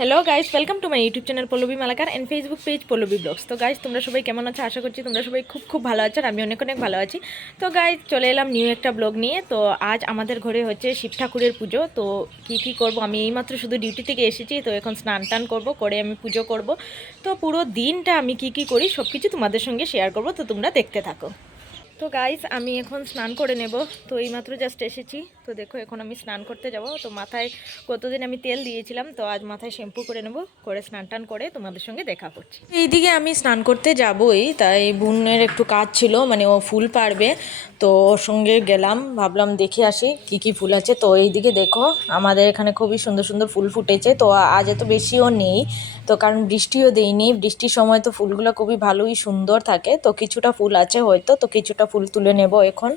Hello guys, welcome to my YouTube channel Pallavi Malakar and Facebook page Pallavi blogs. তো guys, তোমরা সবাই কেমন আছো? আশা করছি তোমরা সবাই খুব ভালো আছো, আর আমি অনেক ভালো আছি। তো গাইস, চলে এলাম নিউ একটা ব্লগ নিয়ে। তো আজ আমাদের ঘরে হচ্ছে শিব ঠাকুরের পুজো। তো কি করব, আমি এইমাত্র শুধু ডিউটি থেকে এসেছি। তো এখন স্নান টান করবো, করে আমি পুজো করব। তো পুরো দিনটা আমি কি করি সব কিছু তোমাদের সঙ্গে শেয়ার করব। তো তোমরা দেখতে থাকো। তো গাইস, আমি এখন স্নান করে নেব। তো এইমাত্র জাস্ট এসেছি। তো দেখো, এখন আমি স্নান করতে যাব। তো মাথায় কতদিন আমি তেল দিয়েছিলাম, তো আজ মাথায় শ্যাম্পু করে নেব, করে স্নান টান করে তোমাদের সঙ্গে দেখা করছি। এইদিকে আমি স্নান করতে যাবই, তাই বোনের একটু কাজ ছিল, মানে ও ফুল পাড়বে। তো ওর সঙ্গে গেলাম, ভাবলাম দেখে আসি কি ফুল আছে। তো এইদিকে দেখো, আমাদের এখানে খুবই সুন্দর সুন্দর ফুল ফুটেছে। তো আজ এত বেশিও নেই, তো কারণ বৃষ্টিও দেয়নি। বৃষ্টির সময় তো ফুলগুলো খুবই ভালোই সুন্দর থাকে। তো কিছুটা ফুল আছে হয়তো, তো কিছুটা ফুল তুলে নেব এখন।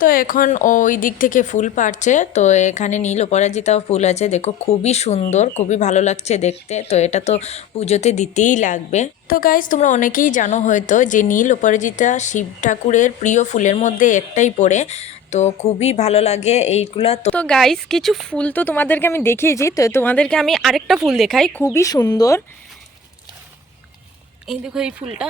তো এখন ওই দিক থেকে ফুল পাড়ছে। তো এখানে নীল অপরাজিতাও ফুল আছে, দেখো খুবই সুন্দর, খুবই ভালো লাগছে দেখতে। তো এটা তো পুজোতে দিতেই লাগবে। তো গাইস, তোমরা অনেকেই জানো হয়তো যে নীল অপরাজিতা শিব ঠাকুরের প্রিয় ফুলের মধ্যে একটাই পড়ে। তো খুবই ভালো লাগে এইগুলা। তো গাইস, কিছু ফুল তো তোমাদেরকে আমি দেখিয়েছি। তো তোমাদেরকে আমি আরেকটা ফুল দেখাই, খুবই সুন্দর। এই দেখো, এই ফুলটা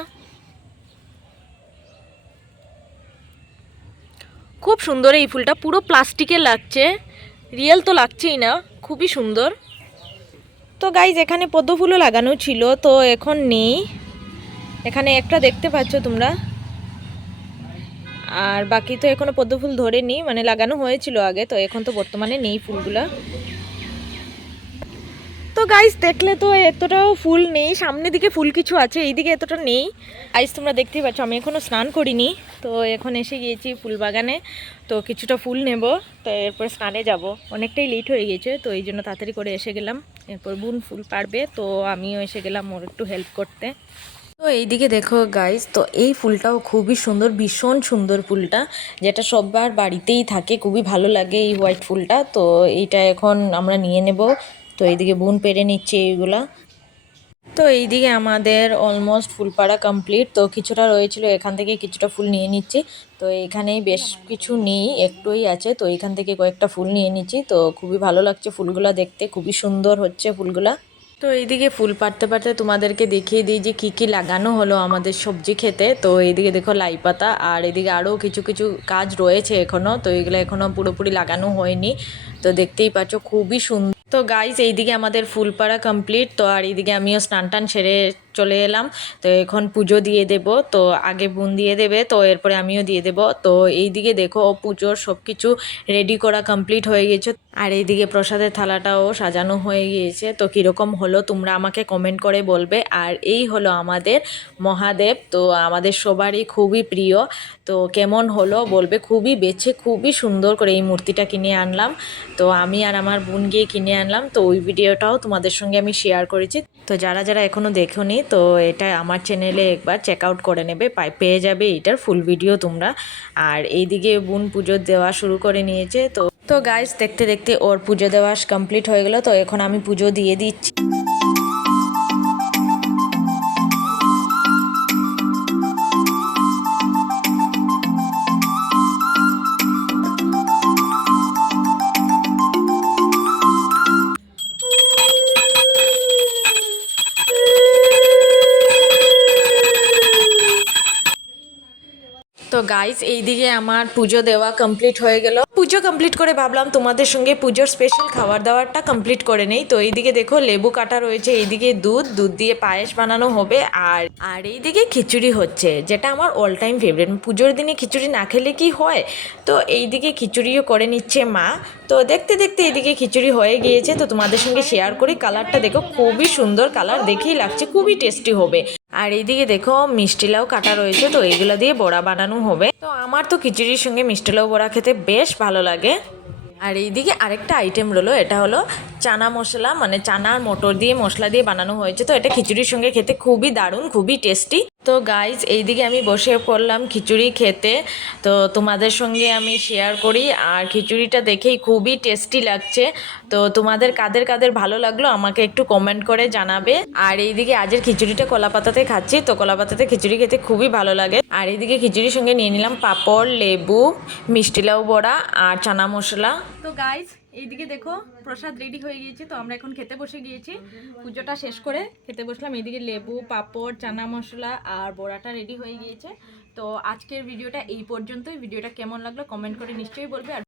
খুব সুন্দর। এই ফুলটা পুরো প্লাস্টিকের লাগছে, রিয়েল তো লাগছেই না, খুবই সুন্দর। তো গাইজ, এখানে পদ্ম ফুলও লাগানো ছিল, তো এখন নেই। এখানে একটা দেখতে পাচ্ছ তোমরা, আর বাকি তো এখনো পদ্ম ফুল ধরেনি, মানে লাগানো হয়েছিল আগে। তো এখন তো বর্তমানে নেই ফুলগুলা। তো গাইস, দেখলে তো এতটাও ফুল নেই, সামনের দিকে ফুল কিছু আছে, এইদিকে এতটা নেই। গাইস, তোমরা দেখতেই পাচ্ছ আমি এখনও স্নান করিনি। তো এখন এসে গিয়েছি ফুল বাগানে। তো কিছুটা ফুল নেব, তো এরপর স্নানে যাব। অনেকটাই লেট হয়ে গেছে, তো এই জন্য তাড়াতাড়ি করে এসে গেলাম। এরপর বোন ফুল পাড়বে, তো আমিও এসে গেলাম ওর একটু হেল্প করতে। তো এইদিকে দেখো গাইস, তো এই ফুলটাও খুবই সুন্দর, ভীষণ সুন্দর ফুলটা, যেটা সবার বাড়িতেই থাকে, খুবই ভালো লাগে এই হোয়াইট ফুলটা। তো এইটা এখন আমরা নিয়ে নেব। তো এইদিকে বোন পেরে নিচ্ছে এইগুলা। তো এইদিকে আমাদের অলমোস্ট ফুল পাড়া কমপ্লিট। তো কিছুটা রয়েছিল, এখান থেকে কিছুটা ফুল নিয়ে নিচ্ছি। তো এখানেই বেশ কিছু নেই, একটুই আছে। তো এখান থেকে কয়েকটা ফুল নিয়ে নিচ্ছি। তো খুবই ভালো লাগছে ফুলগুলা দেখতে, খুবই সুন্দর হচ্ছে ফুলগুলা। তো এইদিকে ফুল পাড়তে পারতে তোমাদেরকে দেখিয়ে দিই যে কি লাগানো হলো আমাদের সবজি খেতে। তো এইদিকে দেখো লাই পাতা, আর এদিকে আরও কিছু কাজ রয়েছে এখনও। তো এইগুলো এখনও পুরোপুরি লাগানো হয়নি। তো দেখতেই পাচ্ছ খুবই সুন্দর। তো গাইস, এইদিকে আমাদের ফুল পাড়া কমপ্লিট। তো আর এইদিকে আমিও স্নান টান সেরে চলে এলাম। তো এখন পুজো দিয়ে দেব। তো আগে বোন দিয়ে দেবে, তো এরপরে আমিও দিয়ে দেব। তো এইদিকে দেখো, পুজোর সব কিছু রেডি করা কমপ্লিট হয়ে গেছে। আর এইদিকে প্রসাদের থালাটাও সাজানো হয়ে গিয়েছে। তো কীরকম হলো তোমরা আমাকে কমেন্ট করে বলবে। আর এই হলো আমাদের মহাদেব, তো আমাদের সবারই খুবই প্রিয়। তো কেমন হলো বলবে, খুবই সুন্দর করে এই মূর্তিটা কিনে আনলাম। তো আমি আর আমার বোন গিয়ে কিনে আনলাম। তো ওই ভিডিওটাও তোমাদের সঙ্গে আমি শেয়ার করেছি। তো যারা এখনও দেখোনি, তো এটা আমার চ্যানেলে একবার চেক আউট করে নেবে, পেয়ে যাবে এইটার ফুল ভিডিও তোমরা। আর এইদিকে বোন পুজো দেওয়া শুরু করে নিয়েছে। তো তো গাইস, দেখতে দেখতে ওর পুজো দেওয়া কমপ্লিট হয়ে গেল। তো এখন আমি পুজো দিয়ে দিচ্ছি। তো গাইস, এইদিকে আমার পুজো দেওয়া কমপ্লিট হয়ে গেল। পুজো কমপ্লিট করে ভাবলাম তোমাদের সঙ্গে পুজোর স্পেশাল খাবার দাবারটা কমপ্লিট করে নেই। তো এইদিকে দেখো, লেবু কাটা রয়েছে, এইদিকে দুধ দিয়ে পায়েস বানানো হবে। আর আর এইদিকে খিচুড়ি হচ্ছে, যেটা আমার অল টাইম ফেভারিট। পুজোর দিনে খিচুড়ি না খেলে কি হয়। তো এইদিকে খিচুড়িও করে নিচ্ছে মা। তো দেখতে দেখতে এইদিকে খিচুড়ি হয়ে গিয়েছে। তো তোমাদের সঙ্গে শেয়ার করি, কালারটা দেখো খুবই সুন্দর কালার, দেখেই লাগছে খুবই টেস্টি হবে। আর এইদিকে দেখো, মিষ্টি লাউ কাটা রয়েছে, তো এইগুলো দিয়ে বড়া বানানো হবে। তো আমার তো খিচুড়ির সঙ্গে মিষ্টি লাউ বড়া খেতে বেশ ভালো লাগে। আর এইদিকে আরেকটা আইটেম রলো, এটা হলো চানা মশলা, মানে চানা আর মটর দিয়ে মশলা দিয়ে বানানো হয়েছে। তো এটা খিচুড়ির সঙ্গে খেতে খুবই দারুণ, খুবই টেস্টি। তো গাইজ, এইদিকে আমি বসে পড়লাম খিচুড়ি খেতে। তো তোমাদের সঙ্গে আমি শেয়ার করি। আর খিচুড়িটা দেখেই খুবই টেস্টি লাগছে। তো তোমাদের কাদের ভালো লাগলো আমাকে একটু কমেন্ট করে জানাবে। আর এইদিকে আজের খিচুড়িটা কলাপাতাতে খাচ্ছি। তো কলাপাতাতে খিচুড়ি খেতে খুবই ভালো লাগে। আর এইদিকে খিচুড়ির সঙ্গে নিয়ে নিলাম পাঁপড়, লেবু, মিষ্টি লাউ বড়া আর চানা মশলা। তো গাইজ, এইদিকে দেখো প্রসাদ রেডি হয়ে গিয়েছে, তো আমরা এখন খেতে বসে গিয়েছি। পুজোটা শেষ করে খেতে বসলাম। এইদিকে লেবু, পাঁপড়, চানা মশলা আর বড়াটা রেডি হয়ে গিয়েছে। তো আজকের ভিডিওটা এই পর্যন্তই। ভিডিওটা কেমন লাগলো কমেন্ট করে নিশ্চয়ই বলবে। আর